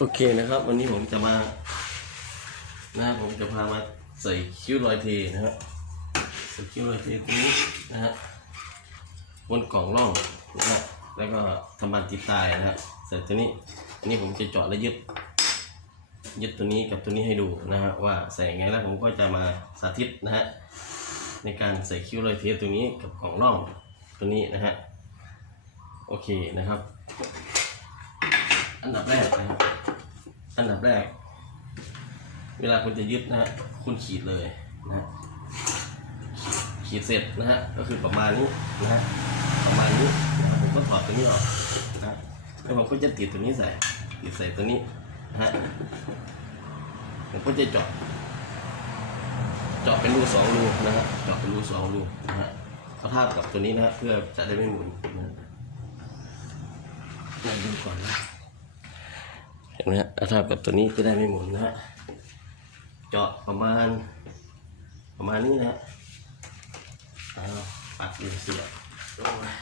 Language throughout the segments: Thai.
โอเคนะครับ วันนี้ผมจะมานะผมจะพามาใส่คิ้วรอยเทนะฮะใส่คิ้วรอยเทตรงนี้นะฮะบนกล่องร่องนะฮะแล้วก็ทำบานติดตายนะฮะใส่ตัวนี้อันนี้ผมจะเจาะและยึด ยึดตัวนี้กับตัวนี้ให้ดูนะฮะว่าใส่ยังไงแล้วผมก็จะมาสาธิตนะฮะในการใส่คิ้วรอยเทตัวนี้กับกล่องร่องตัวนี้นะฮะโอเคนะครับ อันดับแรกนะครับ อันดับแรก เวลาคุณจะยึดนะฮะคุณขีดเลยนะฮะขีดเสร็จนะฮะก็คือประมาณนี้นะฮะประมาณนี้นะครับผมก็ถอดตัวนี้ออกนะแล้วผมก็จะติดตัวนี้ใส่ติดใส่ตัวนี้นะฮะผมก็จะเจาะเจาะเป็นรูสองรูนะฮะเจาะเป็นรูสองรูนะฮะเขาทาบกับตัวนี้นะฮะเพื่อจะได้ไม่หมุนนะฮะลองดูก่อนนะ นไหมฮะถ้ากับตัวนี้จะได้ไม่หมุนนะฮะเจาะประมาณ ประมาณนี้นะฮะเอาปักดินเสียบลงมา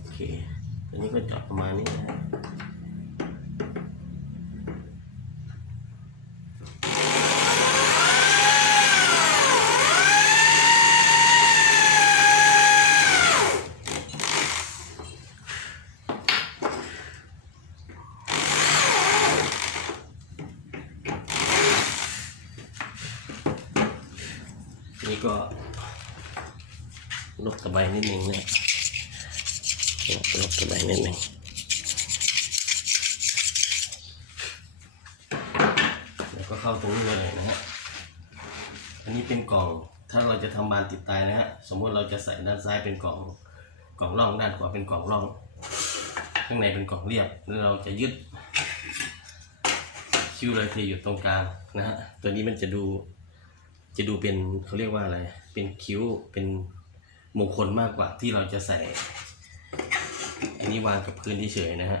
โอเค ตัวนี้ก็เจาะประมาณนี้นะฮะ นี่ก็ ไบนิดนึงนะลบตะไบนิดนึงแล้วก็เข้าตรงนี้เลยนะฮะอันนี้เป็นกล่องถ้าเราจะทำบานติดตายนะฮะสมมติเราจะใส่ด้านซ้ายเป็นกล่องกล่องร่องด้านขวาเป็นกล่องร่อง ข้างในเป็นกล่องเรียบแล้วเราจะยึดคิวเลยที่อยู่ตรงกลางนะฮะตัวนี้มันจะดูจะดูเป็นเขาเรียกว่าอะไร เป็นคิ้วเป็น มงคลมากกว่าที่เราจะใส่ อันนี้วางกับพื้นเฉยๆนะฮะ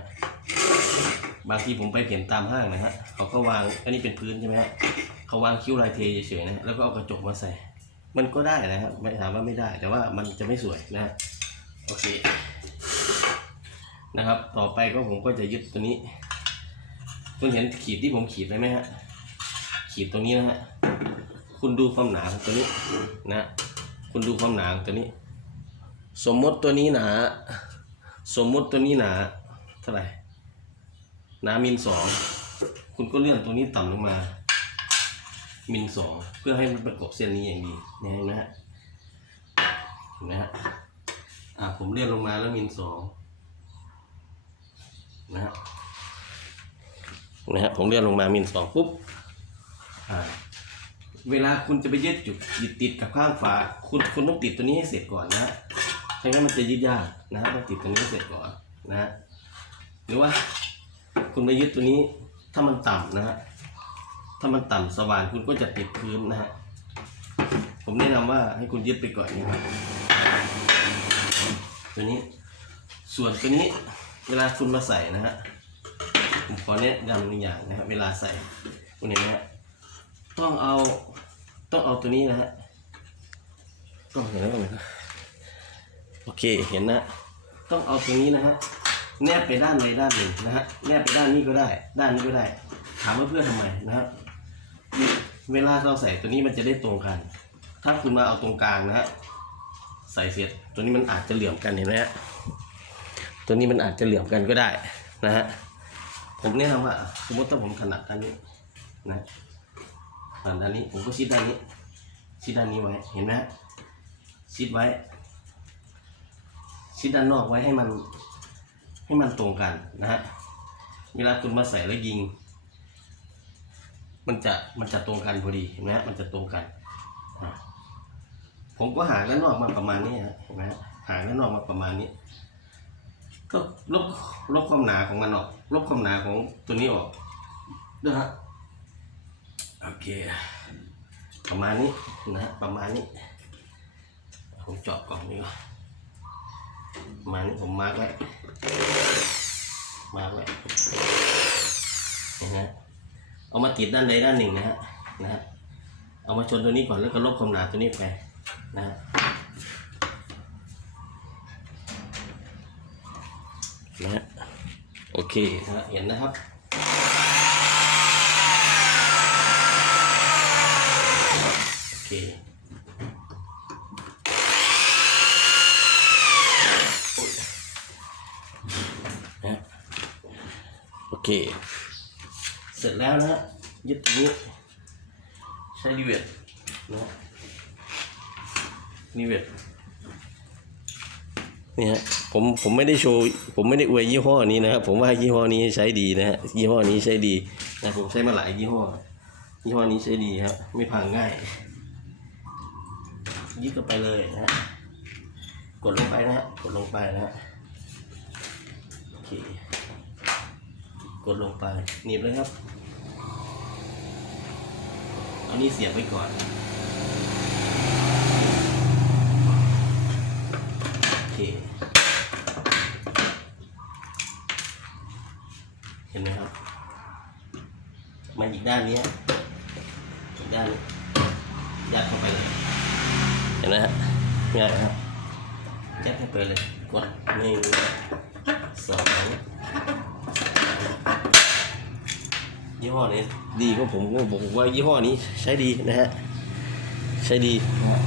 บางทีผมไปเห็นตามห้างนะฮะเขาก็วางอันนี้เป็นพื้นใช่ไหมฮะเขาวางคิ้วลายเทเฉยๆนะแล้วก็เอากระจกมาใส่ มันก็ได้นะฮะไม่ถามว่าไม่ได้ แต่ว่ามันจะไม่สวยนะฮะโอเคนะครับ ต่อไปก็ผมก็จะยึดตัวนี้คุณเห็นขีดที่ผมขีดได้ไหมฮะ ขีดตรงนี้นะฮะ คุณดูความหนาของตัวนี้นะ คุณดูความหนาของตัวนี้ สมมติตัวนี้หนา สมมติตัวนี้หนา เท่าไหร่หนามิลสองคุณก็เลื่อนตัวนี้ต่ำลงมา มิลสองเพื่อให้มันประกบเส้นนี้อย่างดีเห็นไหมฮะเห็นไหมฮะอ่าผมเลื่อนลงมาแล้วมิลสองนะฮะนะฮะผมเลื่อนลงมามิลสองปุ๊บอ่าเวลาคุณจะไปยึดจุดยึดติดกับข้างฝาคุณคุณต้องติดตัวนี้ให้เสร็จก่อนนะฮะ ไม่งั้นมันจะยึดยากนะฮะต้องติดตัวนี้เสร็จก่อนนะฮะหรือว่า คุณไปยึดตัวนี้ถ้ามันต่ำนะฮะถ้ามันต่ำสว่านคุณก็จะติดพื้นนะฮะผมแนะนำว่าให้คุณยึดไปก่อนนะครับตัวนี้ ส่วนตัวนี้ เวลาคุณมาใส่นะฮะผมขอแนะนำหนึ่งอย่างนะครับเวลาใส่คุณเห็นไหมฮะต้องเอาต้องเอาตัวนี้นะฮะต้องเห็นแล้วไหมครับ โอเคเห็นนะต้องเอาตัวนี้นะฮะแนบไปด้านใดด้านหนึ่งนะฮะแนบไปด้านนี้ก็ได้ ด้านนี้ก็ได้ ถามว่าเพื่อทำไมนะครับเวลาเราใส่ตัวนี้มันจะได้ตรงกัน ถ้าคุณมาเอาตรงกลางนะฮะใส่เสร็จตัวนี้มันอาจจะเหลื่อมกันเห็นไหมฮะตัวนี้มันอาจจะเหลื่อมกันก็ได้นะฮะผมแนะนำว่าสมมติถ้าผมถนัดด้านนี้นะถนัดด้านนี้ผมก็ชิดด้านนี้ชิดด้านนี้ไว้เห็นไหมชิดไว้ ชิดด้านนอกไว้ให้มัน ให้มันตรงกันนะฮะเวลาคุณมาใส่แล้วยิง มันจะมันจะตรงกันพอดีเห็นไหมฮะมันจะตรงกันผมก็หางด้านนอกมาประมาณนี้ฮะเห็นไหมฮะหางด้านนอกมาประมาณนี้ ก็ลบลบความหนาของมันออก ลบความหนาของตัวนี้ออกนะฮะโอเค ประมาณนี้นะฮะประมาณนี้ผมเจาะกล่องนี้ก่อน มานี้ผมมาร์กไว้มาร์กไว้โอามาติดด้านใดด้านหนึ่งนะฮะนะฮะเอามาชนตัวนี้ก่อนแล้วก็ลบความหนาตัวนี้ไปนะฮะนะฮะโอเคนะฮะเห็นนะครับโอเคอุ๊ยนะฮะโอ เค เสร็จแล้วนะฮะยึดตรงนี้ใช้รีเวทนะฮะรีเวทนี่ฮะผมผมไม่ได้โชว์ผมไม่ได้อวยยี่ห้อนี้นะครับผมว่ายี่ห้อนี้ใช้ดีนะฮะยี่ห้อนี้ใช้ดีนะผมใช้มาหลายยี่ห้อยี่ห้อนี้ใช้ดีครับไม่พังง่ายยึดเข้าไปเลยนะฮะกดลงไปนะฮะกดลงไปนะฮะ กดลงไปหนีบเลยครับเอานี่เสียบไว้ก่อนโอเคเห็นไหมครับมาอีกด้านนี้อีกด้านนี้ยัดเข้าไปเลยเห็นไหมฮะง่ายครับยัดเข้าไปเลยกดหนึ่งสอง ยี่ห้อนี้ดีก็ผมก็บอกว่ายี่ห้อนี้ใช้ดีนะฮะใช้ดีนะฮะ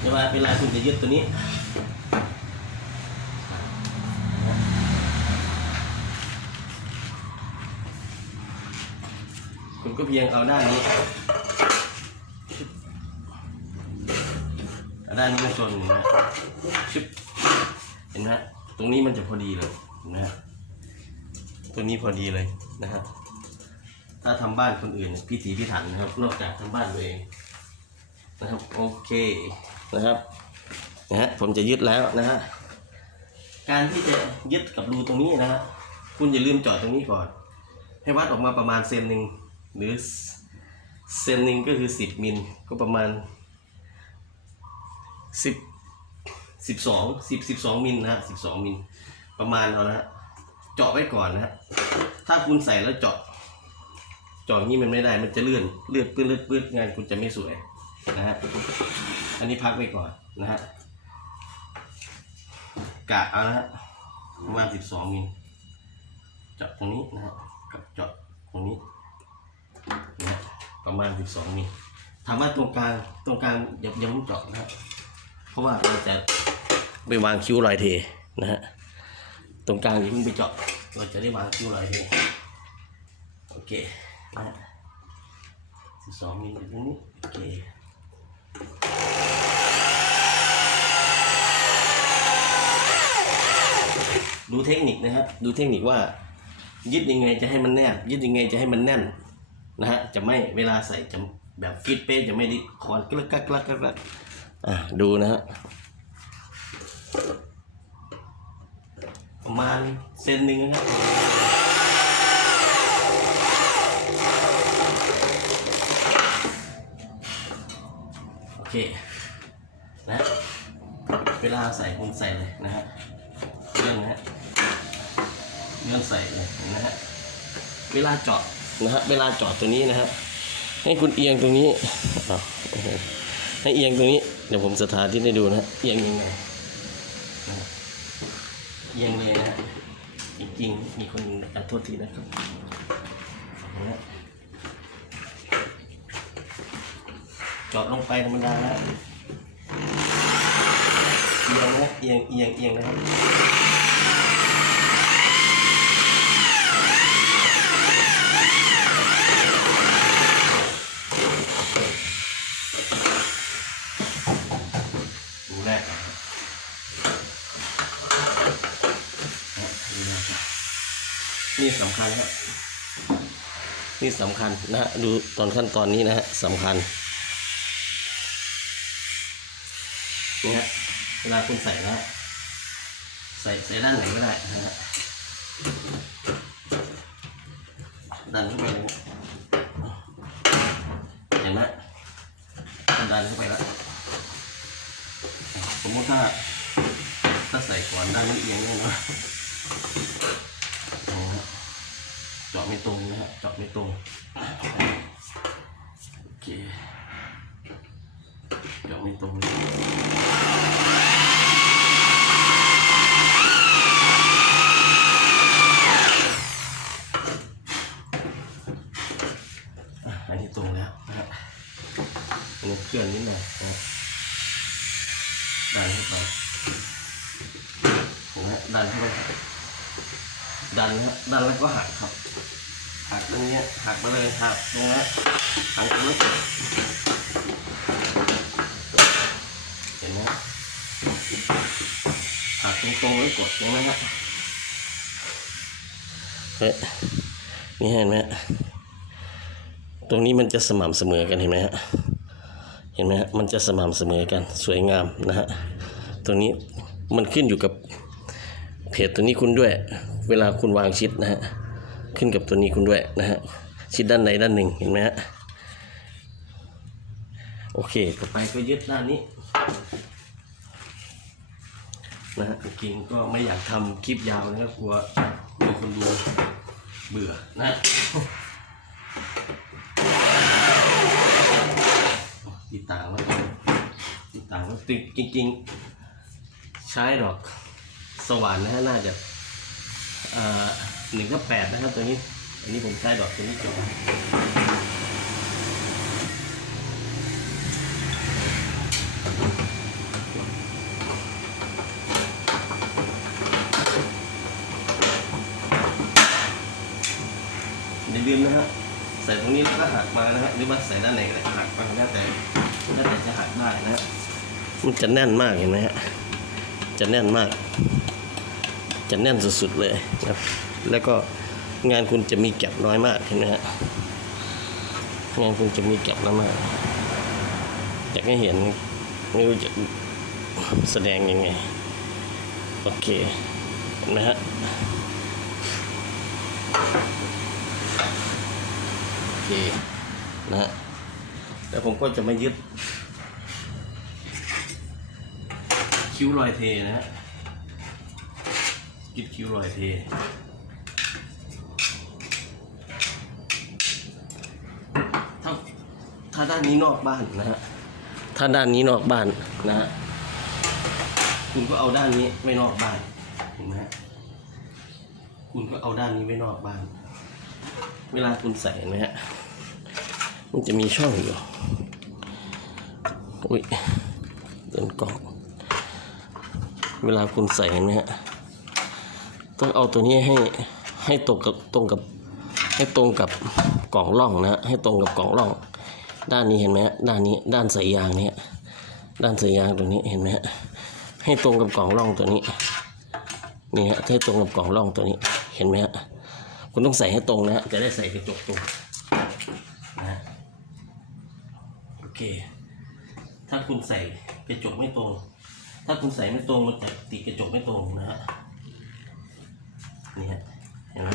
เวลาเวลาคุณจะยึดตัวนี้คุณก็เพียงเอาด้านนี้เอาด้านนี้มาชนเห็นไหมชึบเห็นไหมตรงนี้มันจะพอดีเลยเห็นไหมฮะตัวนี้พอดีเลย นะครับถ้าทำบ้านคนอื่นเนี่ยพิถีพิถันนะครับ นอกจากทำบ้านตัวเองนะครับโอเคนะครับนะฮะผมจะยึดแล้วนะฮะการที่จะยึดกับรูตรงนี้นะฮะคุณอย่าลืมเจอดตรงนี้ก่อน ให้วัดออกมาประมาณเซนหนึ่งหรือเซนหนึ่งก็คือสิบมิลก็ประมาณสิบสิบสองสิบสิบสองมิลนะฮะสิบสองมิลประมาณเอานะฮะเจาะไว้ก่อนนะฮะ ถ้าคุณใส่แล้วเจาะเจาะนี้มันไม่ได้มันจะเลื่อนเลือดเปื้อนเลือดเปื้อนงานคุณจะไม่สวยนะฮะอันนี้พักไว้ก่อนนะฮะกะเอานะฮะประมาณสิบสองมิลเจาะตรงนี้นะฮะกับเจาะตรงนี้นะฮะประมาณ12มิลถามว่าตรงกลางตรงกลางยังยังไม่เจาะนะฮะเพราะว่าเราจะไปวางคิ้วรอยเทนะฮะ ตรงกลางอย่าเพิ่งไปเจาะเราจะได้วางคิ้วรอยเทโอเคนะฮะ12มิลตรงนี้โอเคดูเทคนิคนะครับ ดูเทคนิคว่ายึดยังไงจะให้มันแน่นยึดยังไงจะให้มันแน่นนะฮะจะไม่เวลาใส่จะแบบฟิตเป๊ะจะไม่ได้คอนกลักกลักกลักกลักกลักอะดูนะฮะ ประมาณเซนหนึ่งนะครับโอเคนะเวลาใส่คุณใส่เลยนะฮะเรื่องนะฮะเลื่อนใส่เลยนะฮะเวลาเจาะนะฮะเวลาเจาะตัวนี้นะฮะให้คุณเอียงตรงนี้ให้เอียงตรงนี้เดี๋ยวผมสถานที่ให้ดูนะฮะเอียงยังไง อียงเลยนะจริงๆมีคนขอโทษทีนะครับนะจอดลงไปธรรมดานะเอียงนะเอียงเอียงเอียงนะครับ ดูแรกนะครับดูแรกนะ นี่สำคัญครับนี่สำคัญนะฮะดูตอนขั้นตอนนี้นะฮะสำคัญนี่ฮะเวลาคุณใส่นะฮะใส่ใส่ด้านไหนก็ได้นะฮะดันเข้าไปเห็นไหมดันเข้าไปแล้วสมมติถ้าถ้าใส่ก่อนด้านนี้เอียงแน่นอนนะฮะ เจาะไม่ ตรงนะฮะเจาะไม่ตรงโอเคเจาะไม่ตรงอันนี้ตรงแล้วนะฮะอันนี้เคลื่อนนิดหน่อยนะดันเข้าไปนะดันเข้าไปดันนะฮะดันแล้วก็หักครับ หักตรงเนี้ยหักมาเลยหักตรงนี้หักตรงนี้เห็นไหมฮะหักตรงๆแล้วกดเห็นไหมฮะเฮ้ยนี่เห็นไหมฮะตรงนี้มันจะสม่ำเสมอกันเห็นไหมฮะเห็นไหมฮะมันจะสม่ำเสมอกันสวยงามนะฮะตรงนี้มันขึ้นอยู่กับเพจตัวนี้คุณด้วย เวลาคุณวางชิดนะฮะ ขึ้นกับตัวนี้คุณด้วยนะฮะชิดด้านใดด้านหนึ่งเห็นไหมฮะโอเคต่อไปก็ยึดด้านนี้นะฮะจริงก็ไม่อยากทำคลิปยาวนะครับกลัวกลัวคนดูเบื่อนะติดต่างว้ก่อนติดต่างไว้ติดจริงๆ ใช้ดอกสว่านนะฮะน่าจะอ่า หนึ่งกับแปดนะครับตัวนี้ อันนี้ผมใช้ดอกตัวนี้จบอย่าลืมนะฮะใส่ตรงนี้แล้วก็หักมานะฮะหรือว่าใส่ด้านไหนก็ได้หักมาแล้วแต่แล้วแต่จะหักได้นะฮะมันจะแน่นมากเห็นไหมฮะจะแน่นมาก จะแน่นสุดๆเลยครับ แล้วก็งานคุณจะมีแก็บน้อยมากเห็นไหมฮะงานคุณจะมีแก็บน้อยมากอยากให้เห็นไม่รู้จะแสดงยังไง โอเค เห็นไหมฮะโอเคนะฮะแล้วผมก็จะมายึด คิ้วรอยเทนะฮะยึดคิ้วรอยเท ถ้าถ้า ด้านนี้นอกบ้านนะฮะถ้าด้านนี้นอกบ้านนะฮะคุณก็เอาด้านนี้ไว้นอกบ้านเห็นไหมฮะคุณก็เอาด้านนี้ไว้นอกบ้าน เวลาคุณใส่เห็นไหมฮะมันจะมีช่องอยู่อุ้ยเดินกล่องเวลาคุณใส่เห็นไหมฮะต้องเอาตัวนี้ให้ให้ตรงกับตรงกับให้ตรงกับกล่องร่องนะฮะให้ตรงกับกล่องร่อง ด้านนี้เห็นไหมฮะด้านนี้ด้านสายยางเนี่ยด้านสายยางตัวนี้เห็นไหมฮะให้ตรงกับกล่องร่องตัวนี้นี่ฮะให้ตรงกับกล่องร่องตัวนี้เห็นไหมฮะคุณต้องใส่ให้ตรงนะฮะจะได้ใส่กระจกตรงนะโอเค ถ้าคุณใส่กระจกไม่ตรง ถ้าคุณใส่ไม่ตรงมันจะติดกระจกไม่ตรงนะฮะนี่ฮะเห็นไหม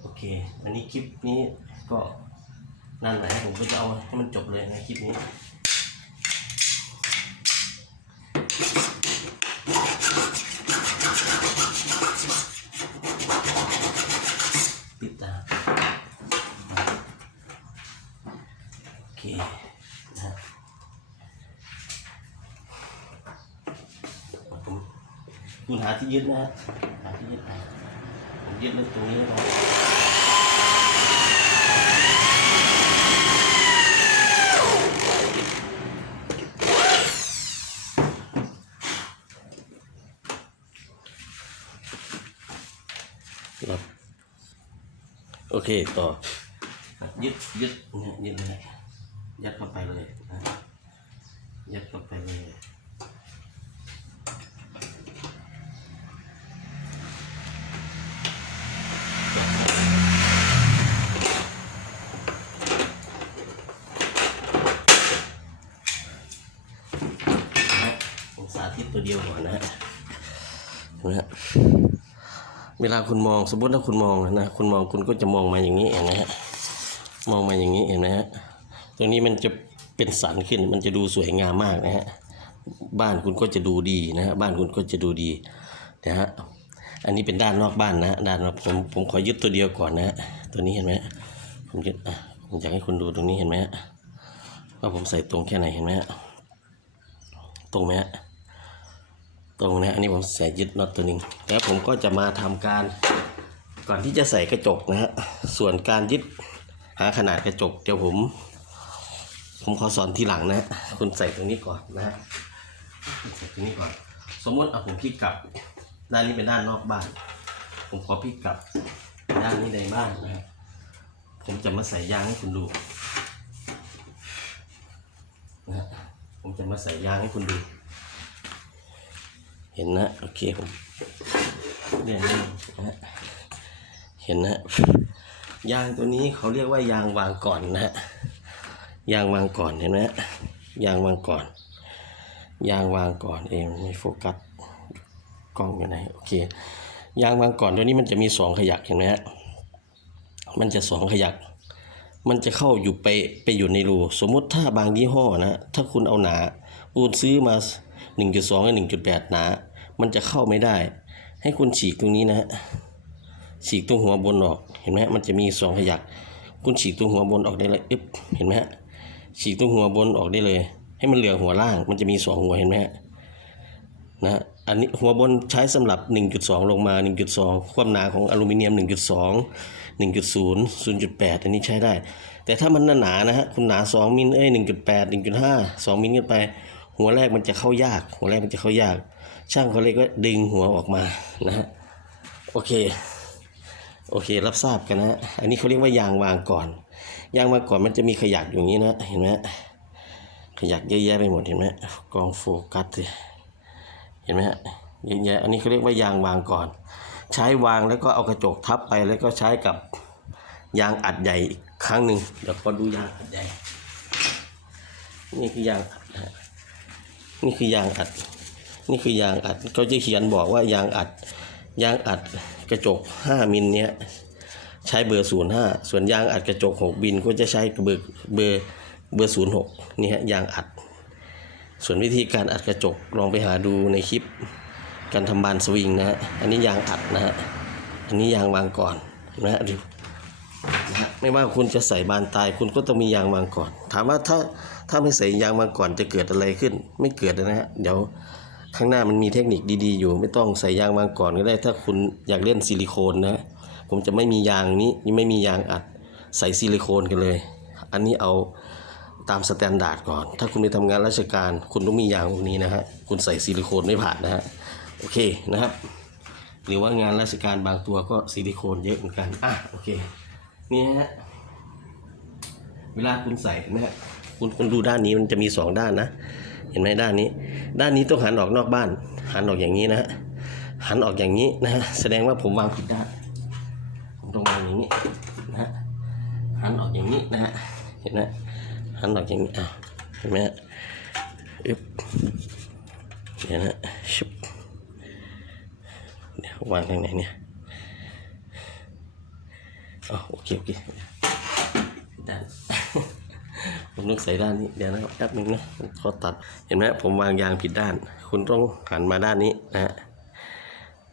โอเค อันนี้คลิปนี้ ก็นั่นแหละผมก็จะเอาให้มันจบเลยในคลิปนี้ปิดตาโอเคนะผมคุณหาที่ยึดนะฮะหาที่ยึดนะผมยึดเรื่องตรงนี้แล้วกันครับโอเค ต่อยึดยึดเนี่ยยึดเลยยัดเข้าไปเลยนะยัดเข้าไปเลยผมสาธิตตัวเดียวก่อนนะฮะ เวลาคุณมองสมมติถ้าคุณมองนะคุณมองคุณก็จะมองมาอย่างนี้เห็นไหมฮะมองมาอย่างนี้เห็นไหมฮะตรงนี้มันจะเป็นสันขึ้นมันจะดูสวยงามมากนะฮะบ้านคุณก็จะดูดีนะฮะบ้านคุณก็จะดูดีนะฮะอันนี้เป็นด้านนอกบ้านนะด้านนอกผมผมขอยึดตัวเดียวก่อนนะตัวนี้เห็นไหมผมยึดอะผมอยากให้คุณดูตรงนี้เห็นไหมว่าผมใส่ตรงแค่ไหนเห็นไหมตรงไหมฮะ ตรงนะอันนี้ผมใส่ยึดน็อตตัวหนึ่งแล้วผมก็จะมาทำการก่อนที่จะใส่กระจกนะฮะส่วนการยึดหาขนาดกระจกเดี๋ยวผม ผมขอสอนทีหลังนะฮะคุณใส่ตรงนี้ก่อนนะฮะใส่ตรงนี้ก่อน สมมติเอาผมพลิกกลับ ด้านนี้เป็นด้านนอกบ้าน ผมขอพลิกกลับด้านนี้ในบ้านนะฮะผมจะมาใส่ยางให้คุณดูนะฮะผมจะมาใส่ยางให้คุณดู เห็นนะโอเคผมเรียนนี่นะฮะเห็นนะยางตัวนี้เขาเรียกว่ายางวางก่อนนะฮะยางวางก่อนเห็นไหมฮะยางวางก่อน ยางวางก่อนเองไม่โฟกัสกล้องอยู่ไหนโอเคยางวางก่อนตัวนี้มันจะมีสองขยักเห็นไหมฮะมันจะสองขยัก มันจะเข้าอยู่ไปไปอยู่ในรูสมมุติถ้าบางยี่ห้อนะ ถ้าคุณเอาหนาปูนซื้อมา 1.2กับ1.8 หนา มันจะเข้าไม่ได้ ให้คุณฉีกตรงนี้นะฮะ ฉีกตรงหัวบนออก เห็นไหมฮะมันจะมีสองขยัก คุณฉีกตรงหัวบนออกได้เลยอึ๊บเห็นไหมฮะ ฉีกตรงหัวบนออกได้เลย ให้มันเหลือหัวล่าง มันจะมีสองหัวเห็นไหมฮะ นะ อันนี้หัวบนใช้สำหรับ 1.2 ลงมา 1.2 ความหนาของอลูมิเนียม 1.2 1.0 0.8 อันนี้ใช้ได้ แต่ถ้ามันหนาๆนะฮะ คุณหนา 2มิลเอ้ย1.8 1.5 2มิลขึ้นไป หัวแรกมันจะเข้ายาก หัวแรกมันจะเข้ายาก ช่างเขาเลยก็ดึงหัวออกมานะฮะโอเค โอเค รับทราบกันนะอันนี้เขาเรียกว่ายางวางก่อน ยางวางก่อนมันจะมีขยักอย่างนี้นะ เห็นไหมขยักเยอะแยะไปหมดเห็นไหมกองโฟกัสสิเห็นไหมเยอะแยะอันนี้เขาเรียกว่ายางวางก่อน ใช้วางแล้วก็เอากระจกทับไปแล้วก็ใช้กับยางอัดใหญ่อีกครั้งหนึ่งเดี๋ยวขอดูยางอัดใหญ่ นี่คือยางอัดนะ นี่คือยางอัด นี่คือยางอัดเขาจะเขียนบอกว่ายางอัด ยางอัดกระจก 5มิลเนี้ยใช้เบอร์ 05 ส่วนยางอัดกระจก6มิลก็จะใช้เบอร์เบอร์เบอร์ 06นี่ฮะยางอัด ส่วนวิธีการอัดกระจกลองไปหาดูในคลิปการทำบานสวิงนะฮะอันนี้ยางอัดนะฮะอันนี้ยางวางก่อนนะฮะดูนะฮะไม่ว่าคุณจะใส่บานตายคุณก็ต้องมียางวางก่อน ถามว่าถ้า ถ้าไม่ใส่ยางวาก่อนจะเกิดอะไรขึ้น ไม่เกิดนะฮะเดี๋ยวข้างหน้ามันมีเทคนิคดีๆ อยู่ ไม่ต้องใส่ยางวาก่อนก็ได้ ถ้าคุณอยากเล่นซิลิโคนนะ ผมจะไม่มียางนี้ไม่มียางอัดใส่ซิลิโคนกันเลย อันนี้เอาตามสแตนดาร์ดก่อน ถ้าคุณไปทำงานราชการ คุณต้องมียางพวกนี้นะฮะ คุณใส่ซิลิโคนไม่ผ่านนะฮะ โอเคนะครับ หรือว่างานราชการบางตัวก็ซิลิโคนเยอะเหมือนกัน อะ โอเค นี่ฮะ เวลาคุณใส่นไหมฮะ คุณคุณดูด้านนี้มันจะมีสองด้านนะ เห็นไหมด้านนี้ ด้านนี้ต้องหันออกนอกบ้าน หันออกอย่างนี้นะฮะหันออกอย่างนี้นะฮะแสดงว่าผมวางผิดด้านผมต้องวางอย่างนี้นะฮะหันออกอย่างนี้นะฮะเห็นไหมหันออกอย่างนี้อะเห็นไหมฮะอึ๊บเดี๋ยวนะชุบเดี๋ยววางทางไหนเนี่ยอ๋อโอเคโอเคด้าน ผมต้องใส่ด้านนี้เดี๋ยวนะครับแป๊บนึงนะผมขอตัดเห็นไหมผมวางยางผิดด้าน คุณต้องหันมาด้านนี้นะฮะ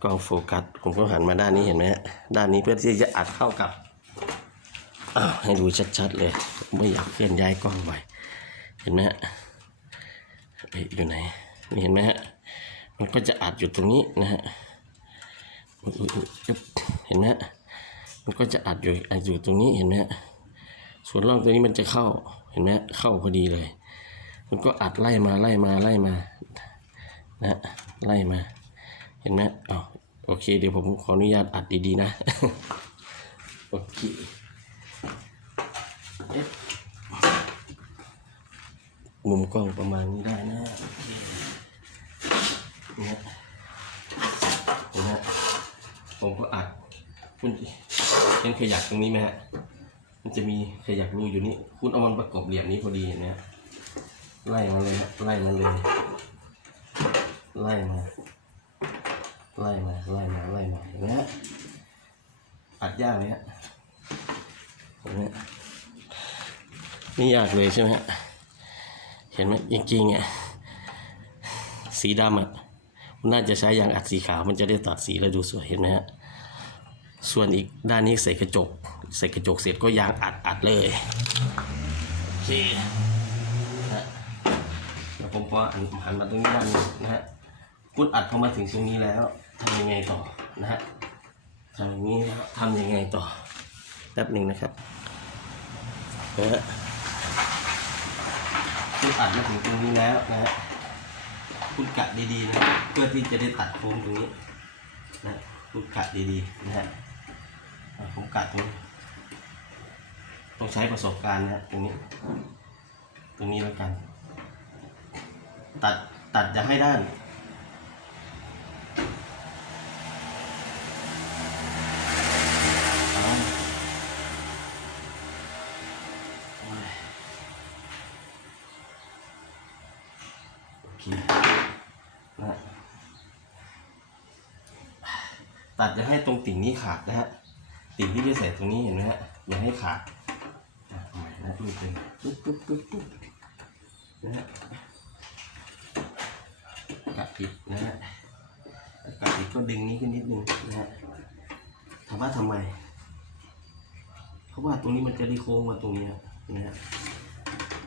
กล้องโฟกัสผมก็หันมาด้านนี้เห็นไหมฮะด้านนี้เพื่อที่จะอัดเข้ากับให้ดูชัดๆเลยไม่อยากเคลื่อนย้ายกล้องไปเห็นไหมฮะอยู่ไหนนี่เห็นไหมฮะมันก็จะอัดอยู่ตรงนี้นะฮะเห็นไหมฮะมันก็จะอัดอยู่อัดอยู่ตรงนี้เห็นไหมฮะส่วนร่องตัวนี้มันจะเข้า ห็นไหมเข้าพอดีเลย มันก็อัดไล่มาไล่มาไล่มานะไล่มา เห็นไหมอ้าวโอเค เดี๋ยวผมขออนุญาตอัดดีๆนะ โอเคมุมกล้องประมาณนี้ได้นะเนี่ยนะฮะผมก็อัดคุณเห็นขยักตรงนี้ไหมฮะ มันจะมีขยักรูอยู่นี่คุณเอามันประกอบเหลี่ยมนี้พอดีเห็นไหมไล่มาเลยฮะไล่มาเลย ไล่มา ไล่มา ไล่มา ไล่มาเห็นไหมฮะอัดยากไหมฮะเห็นไหมไม่ยากเลยใช่ไหมฮะเห็นไหมจริงๆอะสีดำอะน่าจะใช้ยางอัดสีขาวมันจะได้ตัดสีแล้วดูสวยเห็นไหมฮะส่วนอีกด้านนี้ใส่กระจก ใส่กระจกเสร็จก็ยางอัดอัดเลยโอเคนะฮะเดี๋ยวผมพอหันมาตรงนี้ด้านนี้นะฮะพุดอัดเข้ามาถึงตรงนี้แล้วทำยังไงต่อนะฮะทำอย่างนี้แล้วทำยังไงต่อแป๊บหนึ่งนะครับนะฮะพุดอัดมาถึงตรงนี้แล้วนะฮะคุณกะดีๆนะเพื่อที่จะได้ตัดโค้งตรงนี้นะคุณกะดีๆนะฮะผมกะตรงนี้ ต้องใช้ประสบการณ์นะตรงนี้ ตรงนี้แล้วกัน ตัดตัดจะให้ด้านเอาโอเคนะฮะตัดจะให้ตรงติ่งนี้ขาดนะฮะ ติ่งที่จะใส่ตรงนี้เห็นไหมฮะอย่าให้ขาด อะเอาใหม่นะดูเป็นปุ๊บปุ๊บปุ๊บปุ๊บนะฮะกะปิดนะฮะกะปิดก็ดึงนี้ขึ้นนิดนึงนะฮะถามว่าทำไม เพราะว่าตรงนี้มันจะได้โค้งมาตรงนี้นะฮะ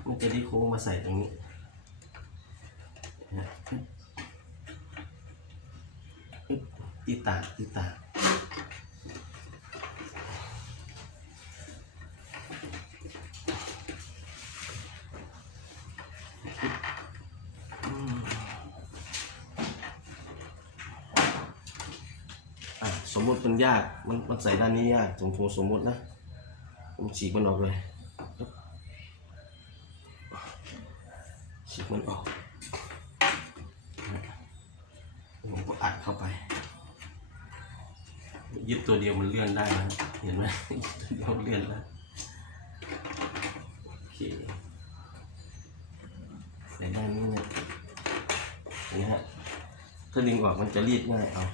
มันจะได้โค้งมาใส่ตรงนี้นะฮะตีตากตีตากอืมอะสมมติมันยาก มันมันใส่ด้านนี้ยากผมโทรสมมตินะ ผมฉีกมันออกเลยฉีกมันออกผมก็อัดเข้าไป ยึดตัวเดียวมันเลื่อนได้นะเห็นไหมยึดตัวเดียวเลื่อนได้โอเคใส่ได้นี่เนี่ยนี่ฮะถ้าดึงออกมันจะรีดง่ายเอา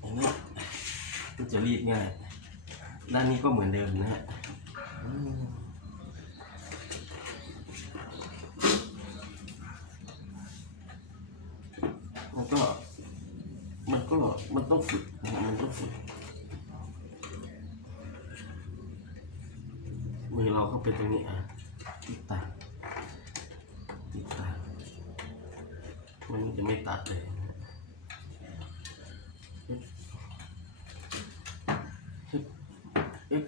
เห็นไหมมัน จะรีดง่าย ด้านนี้ก็เหมือนเดิมนะฮะมันก็มันก็มันต้องฝึกมันต้องฝึกมือเราเข้าไปตรงนี้อะติดตาติดตามันจะไม่ตัดเลยนะฮะฮึบฮึบฮึบ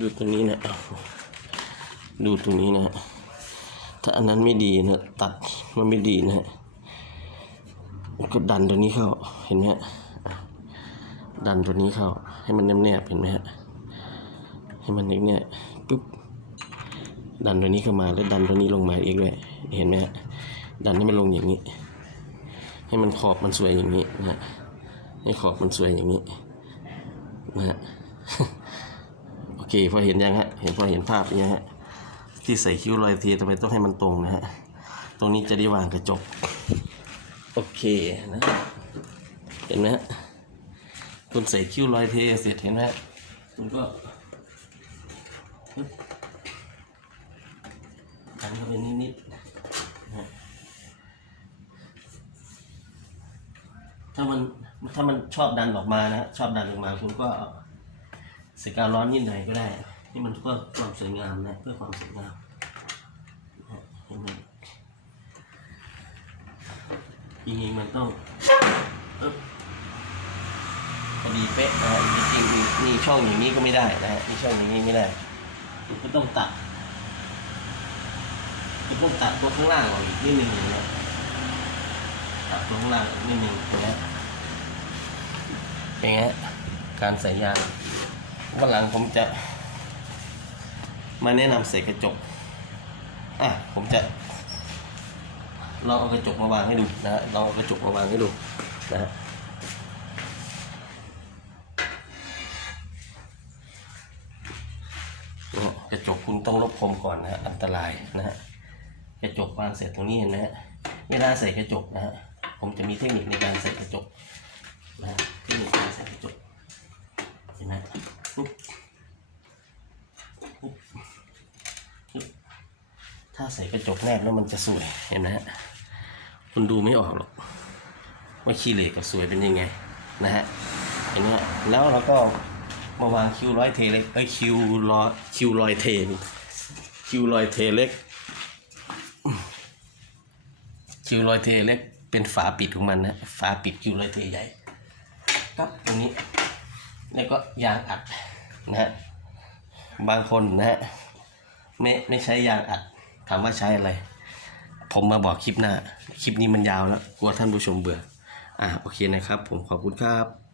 ดูตรงนี้นะ ดูตรงนี้นะฮะถ้าอันนั้นไม่ดีนะตัดมันไม่ดีนะฮะก็ดันตัวนี้เข้าเห็นไหมฮะดันตัวนี้เข้า ให้มันแนบๆเห็นไหมฮะให้มันอย่างเนี้ยปุ๊บดันตัวนี้เข้ามาแล้วดันตัวนี้ลงมาอีกด้วยเห็นไหมฮะดันให้มันลงอย่างนี้ ให้มันขอบมันสวยอย่างนี้นะฮะให้ขอบมันสวยอย่างนี้นะฮะโอเคพอเห็นยังฮะเห็นพอเห็นภาพยังฮะ ที่ใส่คิ้วรอยเทีทำไมต้องให้มันตรงนะฮะ ตรงนี้จะได้วางกระจก โอเคนะ เห็นไหมฮะคุณใส่คิ้วรอยเทเสร็จเห็นไหมคุณก็ดันเข้าไปนิดๆนะฮะถ้ามันถ้ามันชอบดันออกมานะฮะชอบดันออกมาคุณก็ใส่กาวร้อนนิดหน่อยก็ได้ นี่มันเพื่อความสวยงามนะเพื่อความสวยงามนะฮะเห็นไหมจริงๆมันต้องพอดีเป๊ะนะฮะจริงๆมีมีช่องอย่างนี้ก็ไม่ได้นะฮะมีช่องอย่างนี้ไม่ได้ก็ต้องตัดก็ต้องตัดตัวข้างล่างออกอีกนิดนึงอย่างเงี้ยตัดตัวข้างล่างอีกนิดนึงอย่างเงี้ยอย่างเงี้ยการใส่ยางวันหลังผมจะ มาแนะนำใส่กระจก อะผมจะลองเอากระจกมาวางให้ดูนะฮะลองเอากระจกมาวางให้ดูนะฮะกระจกคุณต้องลบคมก่อนนะฮะอันตรายนะฮะกระจกวางเสร็จตรงนี้เห็นไหมฮะเวลาใส่กระจกนะฮะผมจะมีเทคนิคในการใส่กระจกนะฮะเทคนิคการใส่กระจกเห็นไหมปุ๊บปุ๊บปุ๊บ ถ้าใส่กระจกแนบแล้วมันจะสวยเห็นไหมฮะคุณดูไม่ออกหรอกว่าขี้เหล็กกับสวยเป็นยังไงนะฮะเห็นไหมแล้วเราก็มาวางคิวร้อยเทเล็กเอ้คิวรอคิวลอยเทคิวลอยเทเล็กคิวลอยเทเล็กเป็นฝาปิดของมันนะฝาปิดคิวลอยเทใหญ่ครับตรงนี้แล้วก็ยางอัดนะฮะบางคนนะฮะไม่ไม่ใช้ยางอัด ถามว่าใช้อะไร ผมมาบอกคลิปหน้า คลิปนี้มันยาวแล้วกลัวท่านผู้ชมเบื่อ อ่าโอเคนะครับ ผมขอบคุณครับ